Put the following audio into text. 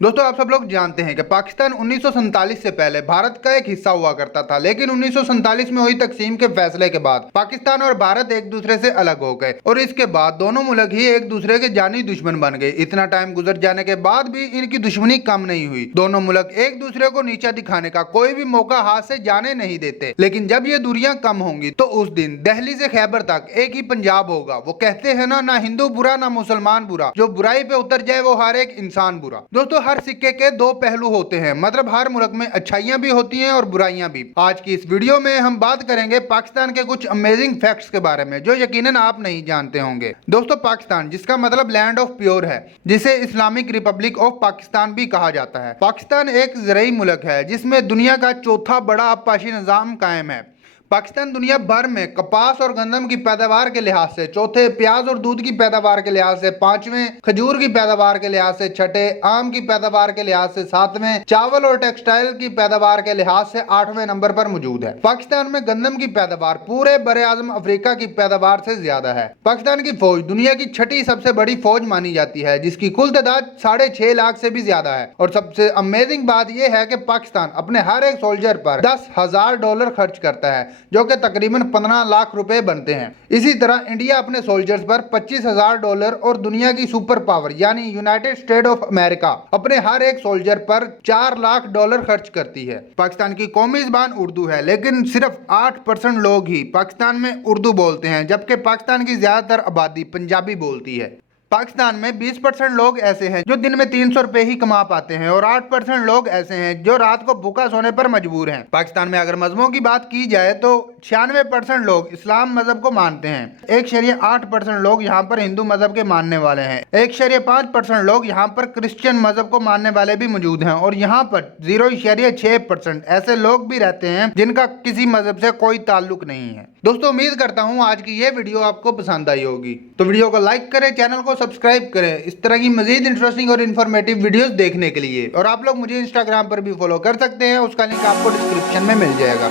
दोस्तों, आप सब लोग जानते हैं कि पाकिस्तान 1947 से पहले भारत का एक हिस्सा हुआ करता था, लेकिन 1947 में हुई तकसीम के फैसले के बाद पाकिस्तान और भारत एक दूसरे से अलग हो गए और इसके बाद दोनों मुल्क ही एक दूसरे के जानी दुश्मन बन गए। इतना टाइम गुजर जाने के बाद भी इनकी दुश्मनी कम नहीं हुई। दोनों मुल्क एक दूसरे को नीचा दिखाने का कोई भी मौका हाथ से जाने नहीं देते। लेकिन जब ये दूरियां कम होंगी तो उस दिन दिल्ली से खैबर तक एक ही पंजाब होगा। वो कहते हैं ना हिंदू बुरा ना मुसलमान बुरा, जो बुराई पे उतर जाए वो हर एक इंसान बुरा। दोस्तों, हर सिक्के के दो पहलू होते हैं, मतलब हर मुल्क में अच्छाइयां भी होती हैं और बुराइयां भी। आज की इस वीडियो में हम बात करेंगे पाकिस्तान के कुछ अमेजिंग फैक्ट्स के बारे में जो यकीनन आप नहीं जानते होंगे। दोस्तों, पाकिस्तान जिसका मतलब लैंड ऑफ प्योर है, जिसे इस्लामिक रिपब्लिक ऑफ पाकिस्तान भी कहा जाता है। पाकिस्तान एक ज़रई मुल्क है जिसमें दुनिया का चौथा बड़ा आबपाशी निज़ाम कायम है। पाकिस्तान दुनिया भर में कपास और गंदम की पैदावार के लिहाज से चौथे, प्याज और दूध की पैदावार के लिहाज से पांचवें, खजूर की पैदावार के लिहाज से छठे, आम की पैदावार के लिहाज से सातवें, चावल और टेक्सटाइल की पैदावार के लिहाज से 8वें नंबर पर मौजूद है। पाकिस्तान में गंदम की पैदावार पूरे बड़े आजम अफ्रीका की पैदावार से ज्यादा है। पाकिस्तान की फौज दुनिया की छठी सबसे बड़ी फौज मानी जाती है, जिसकी कुल तादाद 6.5 लाख से भी ज्यादा है। और सबसे अमेजिंग बात यह है कि पाकिस्तान अपने हर एक सोल्जर पर $10,000 खर्च करता है, जो कि तकरीबन 15 लाख रुपए बनते हैं। इसी तरह इंडिया अपने सोल्जर्स पर $25,000 और दुनिया की सुपर पावर यानी यूनाइटेड स्टेट ऑफ अमेरिका अपने हर एक सोल्जर पर $4 लाख खर्च करती है। पाकिस्तान की कौमी ज़बान उर्दू है, लेकिन सिर्फ 8% लोग ही पाकिस्तान में उर्दू बोलते हैं, जबकि पाकिस्तान की ज्यादातर आबादी पंजाबी बोलती है। पाकिस्तान में 20% लोग ऐसे हैं जो दिन में 300 रुपए ही कमा पाते हैं और 8% लोग ऐसे हैं जो रात को भूखा सोने पर मजबूर हैं। पाकिस्तान में अगर मजहबों की बात की जाए तो 96% लोग इस्लाम मजहब को मानते हैं। 1.8% लोग यहाँ पर हिंदू मजहब के मानने वाले हैं। 1.5% लोग यहाँ पर क्रिश्चियन मजहब को मानने वाले भी मौजूद हैं और यहाँ पर 0.6% ऐसे लोग भी रहते हैं जिनका किसी मजहब से कोई ताल्लुक नहीं है। दोस्तों, उम्मीद करता हूँ आज की ये वीडियो आपको पसंद आई होगी, तो वीडियो को लाइक करें, चैनल को सब्सक्राइब करें इस तरह की मजीद इंटरेस्टिंग और इन्फॉर्मेटिव वीडियोस देखने के लिए। और आप लोग मुझे इंस्टाग्राम पर भी फॉलो कर सकते हैं, उसका लिंक आपको डिस्क्रिप्शन में मिल जाएगा।